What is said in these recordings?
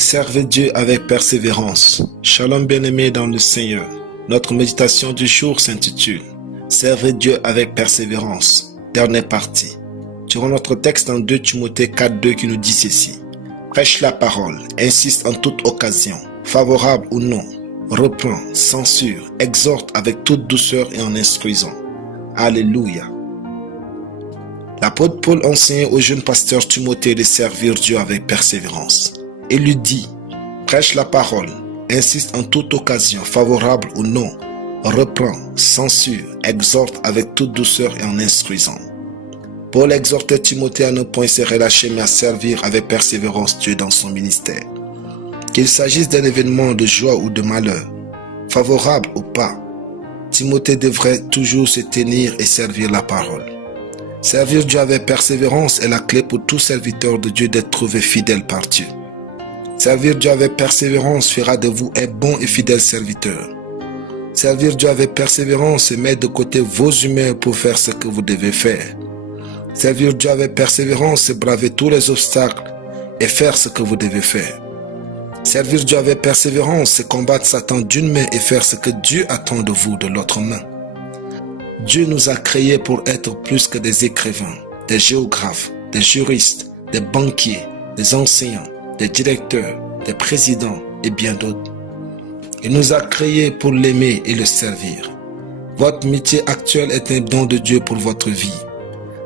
Servez Dieu avec persévérance. Shalom bien-aimés dans le Seigneur. Notre méditation du jour s'intitule Servez Dieu avec persévérance. Dernière partie. Durant notre texte dans 2 Timothée 4:2 qui nous dit ceci. Prêche la parole, insiste en toute occasion, favorable ou non, reprend, censure, exhorte avec toute douceur et en instruisant. Alléluia. L'apôtre Paul enseignait au jeune pasteur Timothée de servir Dieu avec persévérance. Il lui dit, prêche la parole, insiste en toute occasion, favorable ou non, reprend, censure, exhorte avec toute douceur et en instruisant. Paul exhortait Timothée à ne point se relâcher mais à servir avec persévérance Dieu dans son ministère. Qu'il s'agisse d'un événement de joie ou de malheur, favorable ou pas, Timothée devrait toujours se tenir et servir la parole. Servir Dieu avec persévérance est la clé pour tout serviteur de Dieu d'être trouvé fidèle par Dieu. Servir Dieu avec persévérance fera de vous un bon et fidèle serviteur. Servir Dieu avec persévérance, c'est mettre de côté vos humeurs pour faire ce que vous devez faire. Servir Dieu avec persévérance, c'est braver tous les obstacles et faire ce que vous devez faire. Servir Dieu avec persévérance, c'est combattre Satan d'une main et faire ce que Dieu attend de vous de l'autre main. Dieu nous a créés pour être plus que des écrivains, des géographes, des juristes, des banquiers, des enseignants, des directeurs, des présidents et bien d'autres. Il nous a créés pour l'aimer et le servir. Votre métier actuel est un don de Dieu pour votre vie.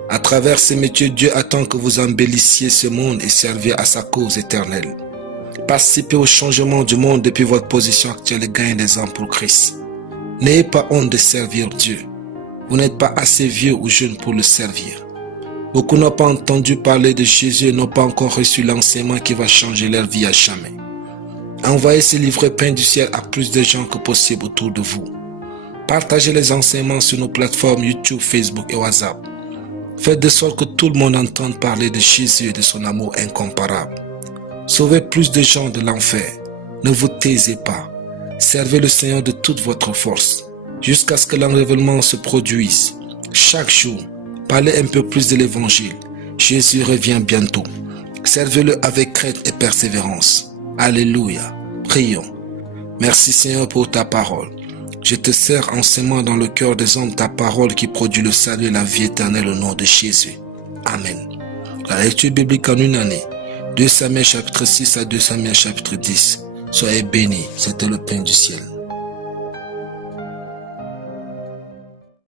À travers ce métier, Dieu attend que vous embellissiez ce monde et serviez à sa cause éternelle. Participez au changement du monde depuis votre position actuelle et gagnez des âmes pour Christ. N'ayez pas honte de servir Dieu. Vous n'êtes pas assez vieux ou jeune pour le servir. Beaucoup n'ont pas entendu parler de Jésus et n'ont pas encore reçu l'enseignement qui va changer leur vie à jamais. Envoyez ce livre peint du ciel à plus de gens que possible autour de vous. Partagez les enseignements sur nos plateformes YouTube, Facebook et WhatsApp. Faites de sorte que tout le monde entende parler de Jésus et de son amour incomparable. Sauvez plus de gens de l'enfer. Ne vous taisez pas. Servez le Seigneur de toute votre force, jusqu'à ce que l'enlèvement se produise. Chaque jour, parlez un peu plus de l'évangile. Jésus revient bientôt. Servez-le avec crainte et persévérance. Alléluia. Prions. Merci Seigneur pour ta parole. Je te sers en sémant dans le cœur des hommes ta parole qui produit le salut et la vie éternelle au nom de Jésus. Amen. La lecture biblique en une année. 2 Samuel chapitre 6 à 2 Samuel chapitre 10. Soyez bénis, c'était le pain du ciel.